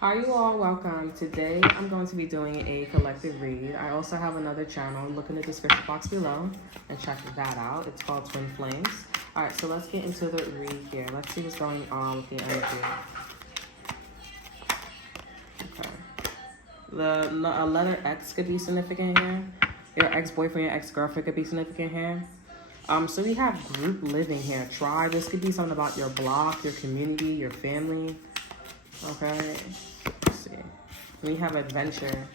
Hi, you all. Welcome. Today, I'm going to be doing a collective read. I also have another channel. Look in the description box below and check that out. It's called Twin Flames. All right, so let's get into the read here. Let's see what's going on with the energy. Okay. A letter X could be significant here. Your ex-boyfriend, your ex-girlfriend could be significant here. So we have group living here. Tribe. This could be something about your block, your community, your family. Okay. Let's see. We have adventure.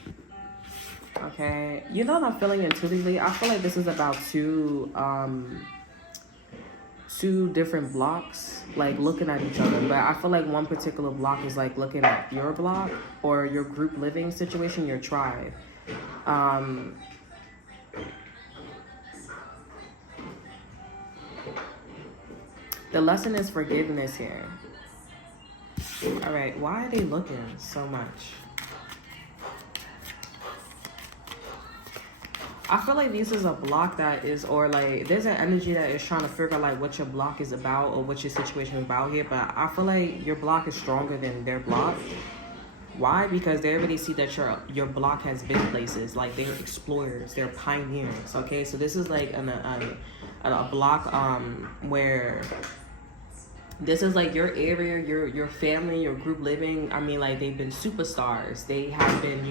Okay. You know what I'm feeling intuitively? I feel like this is about two different blocks, like looking at each other. But I feel like one particular block is like looking at your block or your group living situation, your tribe. The lesson is forgiveness here. All right, why are they looking so much? I feel like this is a block that is, or like there's an energy that is trying to figure out like what your block is about or what your situation is about here. But I feel like your block is stronger than their block. Why? Because they already see that your block has been places, like they're explorers, they're pioneers. Okay, so this is like a block where this is like your area, your family, your group living. I mean, like they've been superstars. They have been,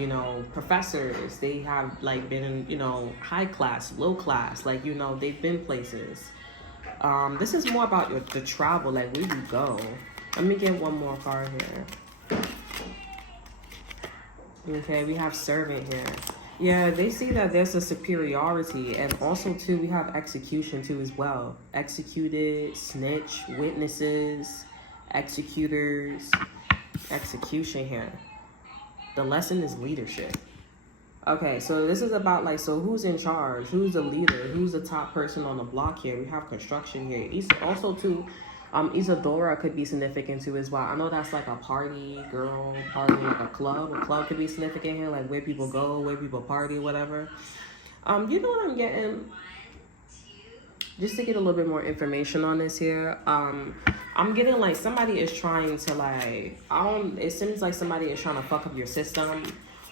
professors. They have like been, high class, low class. Like, they've been places. This is more about the travel, like where you go. Let me get one more card here. Okay, we have servant here. Yeah, they see that there's a superiority, and also too we have execution too as well. Executed, snitch, witnesses, executors, execution here. The lesson is leadership. Okay, so this is about like, so who's in charge? Who's the leader? Who's the top person on the block here? We have construction here. Also too, Isadora could be significant too as well. I know that's like a party, like a club. A club could be significant here, like where people go, where people party, whatever. You know what I'm getting? Just to get a little bit more information on this here, I'm getting like somebody is trying to like, it seems like somebody is trying to fuck up your system,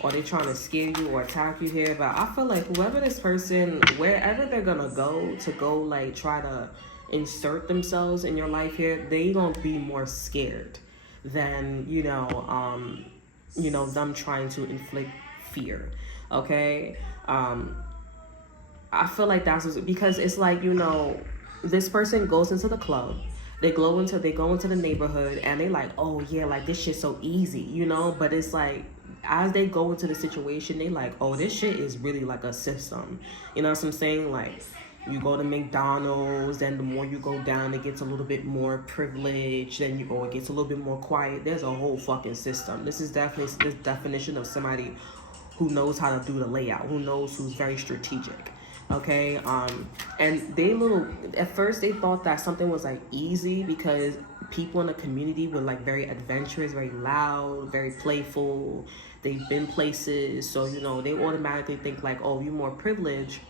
or they're trying to scare you or attack you here. But I feel like whoever this person, wherever they're gonna go like try to insert themselves in your life here, they gonna be more scared than them trying to inflict fear. Okay, I feel like that's because it's like, this person goes into the club, they go into the neighborhood, and they like, oh yeah, like this shit's so easy, but it's like as they go into the situation, they like, oh, this shit is really like a system. You know what I'm saying? Like, you go to McDonald's, and the more you go down, it gets a little bit more privileged. Then you go, it gets a little bit more quiet. There's a whole fucking system. This is definitely this definition of somebody who knows how to do the layout, who's very strategic. Okay, and at first they thought that something was like easy because people in the community were like very adventurous, very loud, very playful. They've been places, so they automatically think like, oh, you're more privileged,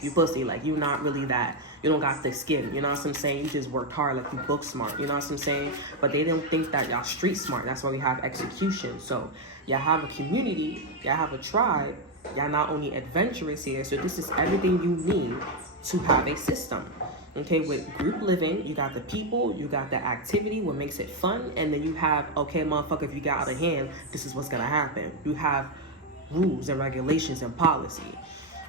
you pussy, like you're not really that, you don't got thick skin, you know what I'm saying? You just worked hard, like you book smart, you know what I'm saying? But they don't think that y'all street smart. That's why we have execution. So y'all have a community, y'all have a tribe, y'all not only adventurous here, so this is everything you need to have a system. Okay, with group living, you got the people, you got the activity, what makes it fun, and then you have, okay, motherfucker, if you got out of hand, this is what's gonna happen. You have rules and regulations and policy.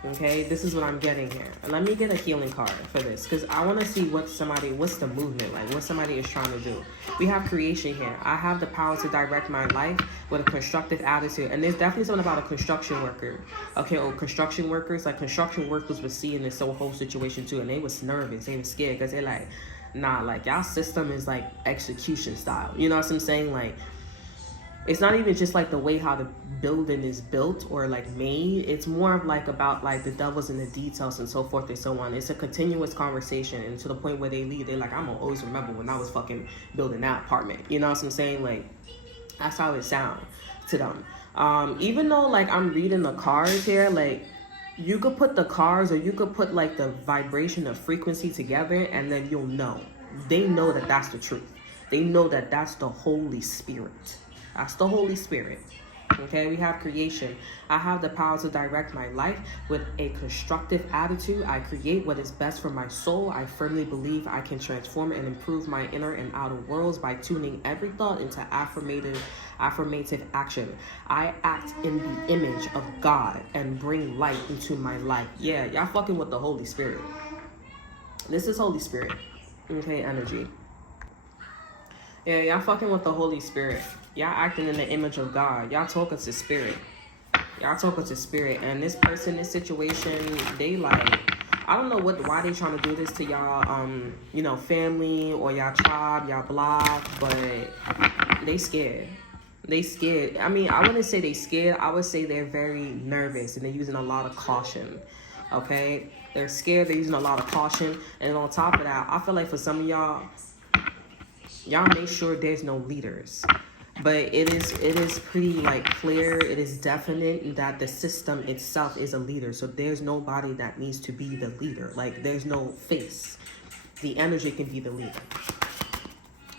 Okay, this is what I'm getting here. And let me get a healing card for this, because I want to see what's the movement, like what somebody is trying to do. We have creation here. I have the power to direct my life with a constructive attitude. And there's definitely something about a construction worker. Okay, or construction workers, like construction workers were seeing this whole situation too, and they was nervous, they was scared, because they're like, nah, like y'all system is like execution style. You know what I'm saying? Like, it's not even just like the way how the building is built or like made. It's more of like about like the devil's in the details and so forth and so on. It's a continuous conversation, and to the point where they leave, they're like, I'm gonna always remember when I was fucking building that apartment. You know what I'm saying? Like, that's how it sounds to them. Even though like I'm reading the cards here, like you could put the cards or you could put like the vibration of frequency together, and then you'll know. They know that that's the truth. They know that that's the Holy Spirit. That's the Holy Spirit. Okay, we have creation. I have the power to direct my life with a constructive attitude. I create what is best for my soul. I firmly believe I can transform and improve my inner and outer worlds by tuning every thought into affirmative action. I act in the image of God and bring light into my life. Yeah, y'all fucking with the Holy Spirit. This is Holy Spirit. Okay, energy. Yeah, y'all fucking with the Holy Spirit. Y'all acting in the image of God. Y'all talking to spirit. Y'all talking to spirit. And this person, this situation, they like, I don't know why they trying to do this to y'all, you know, family or y'all tribe, y'all block, but they scared. They scared. I mean, I wouldn't say they scared. I would say they're very nervous and they're using a lot of caution. Okay? They're scared. They're using a lot of caution. And on top of that, I feel like for some of y'all make sure there's no leaders. But it is pretty like clear, it is definite that the system itself is a leader. So there's nobody that needs to be the leader. Like there's no face. The energy can be the leader.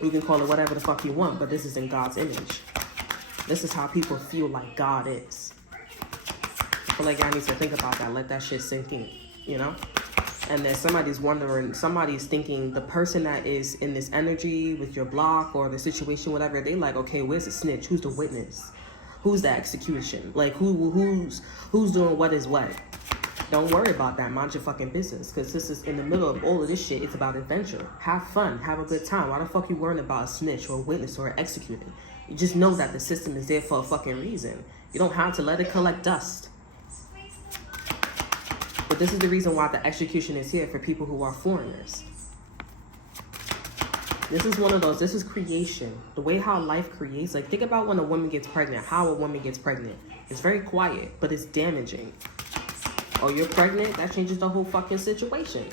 You can call it whatever the fuck you want, but this is in God's image. This is how people feel like God is. I feel like y'all need to think about that. Let that shit sink in, you know? And then somebody's wondering, somebody's thinking the person that is in this energy with your block or the situation, whatever, they like, okay, where's the snitch? Who's the witness? Who's the execution? Like who's doing what is what? Don't worry about that. Mind your fucking business. Because this is in the middle of all of this shit. It's about adventure. Have fun. Have a good time. Why the fuck you worrying about a snitch or a witness or an executing? You just know that the system is there for a fucking reason. You don't have to let it collect dust. But this is the reason why the execution is here for people who are foreigners. This is one of those, this is creation. The way how life creates, like think about when a woman gets pregnant, how a woman gets pregnant. It's very quiet, but it's damaging. Oh, you're pregnant? That changes the whole fucking situation.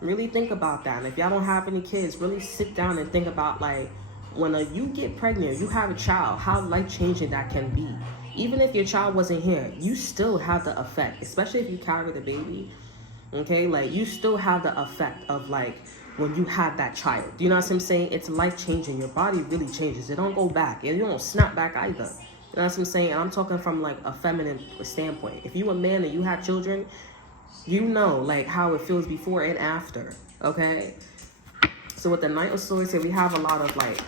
Really think about that. And if y'all don't have any kids, really sit down and think about like, when you get pregnant, you have a child, how life-changing that can be. Even if your child wasn't here, you still have the effect, especially if you carry the baby, okay? Like, you still have the effect of, like, when you have that child. You know what I'm saying? It's life-changing. Your body really changes. It don't go back. You don't snap back either. You know what I'm saying? And I'm talking from, like, a feminine standpoint. If you a man and you have children, you know, like, how it feels before and after, okay? So with the Knight of Swords here, we have a lot of, like,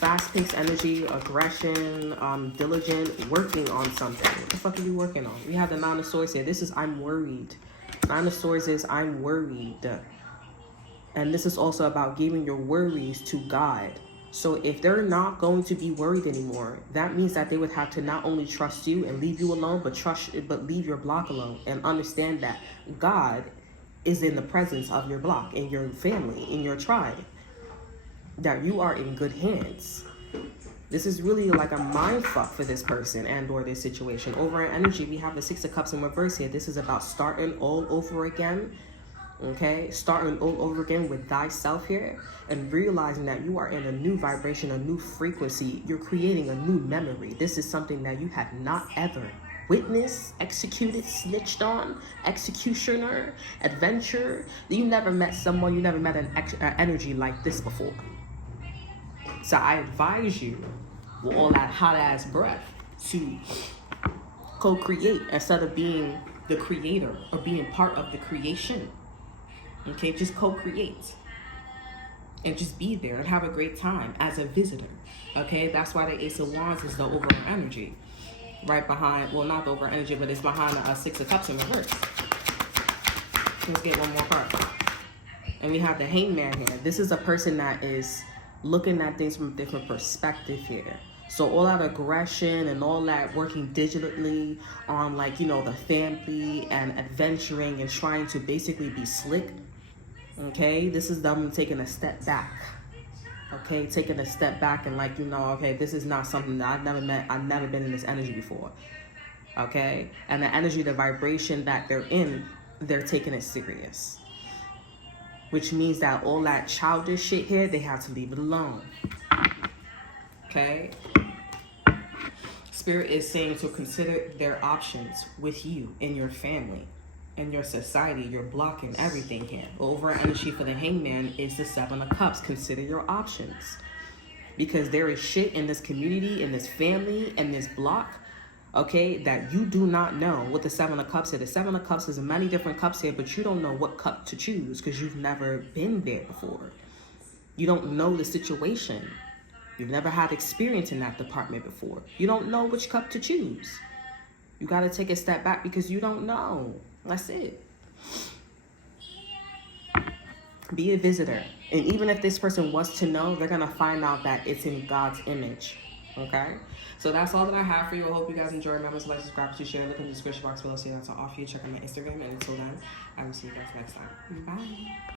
fast-paced energy, aggression, diligent, working on something. What the fuck are you working on? We have the Nine of Swords here. This is I'm worried. Nine of Swords is I'm worried. And this is also about giving your worries to God. So if they're not going to be worried anymore, that means that they would have to not only trust you and leave you alone, but leave your block alone and understand that God is in the presence of your block, in your family, in your tribe. That you are in good hands. This is really like a mind fuck for this person and or this situation. Over in energy, we have the Six of Cups in reverse here. This is about starting all over again. Okay? Starting all over again with thyself here. And realizing that you are in a new vibration, a new frequency. You're creating a new memory. This is something that you have not ever witnessed, executed, snitched on, executioner, adventure. You never met someone, you never met an energy like this before. So I advise you, with all that hot-ass breath, to co-create instead of being the creator or being part of the creation. Okay, just co-create. And just be there and have a great time as a visitor. Okay, that's why the Ace of Wands is the overall energy. Right behind, well, not the overall energy, but it's behind the Six of Cups in reverse. Let's get one more card. And we have the Hangman here. This is a person that is looking at things from a different perspective here. So all that aggression and all that working digitally on, like, you know, the family and adventuring and trying to basically be slick, okay, this is them taking a step back. Okay, taking a step back and, like, you know, okay, this is not something that I've never met. I've never been in this energy before. Okay, and the energy, the vibration that they're in, they're taking it serious. Which means that all that childish shit here, they have to leave it alone. Okay? Spirit is saying to consider their options with you and your family and your society. You're blocking everything here. Over energy for the Hangman is the Seven of Cups. Consider your options. because there is shit in this community, in this family, in this block, okay, that you do not know what the Seven of Cups is. The Seven of Cups is many different cups here, but you don't know what cup to choose because you've never been there before. You don't know the situation. You've never had experience in that department before. You don't know which cup to choose. You got to take a step back because you don't know. That's it. Be a visitor. And even if this person was to know, they're going to find out that it's in God's image. Okay? So that's all that I have for you. I hope you guys enjoy. Remember to like, subscribe, to share. Look in the description box below. See that's all for you. Check out my Instagram. And until then, I will see you guys next time. Bye.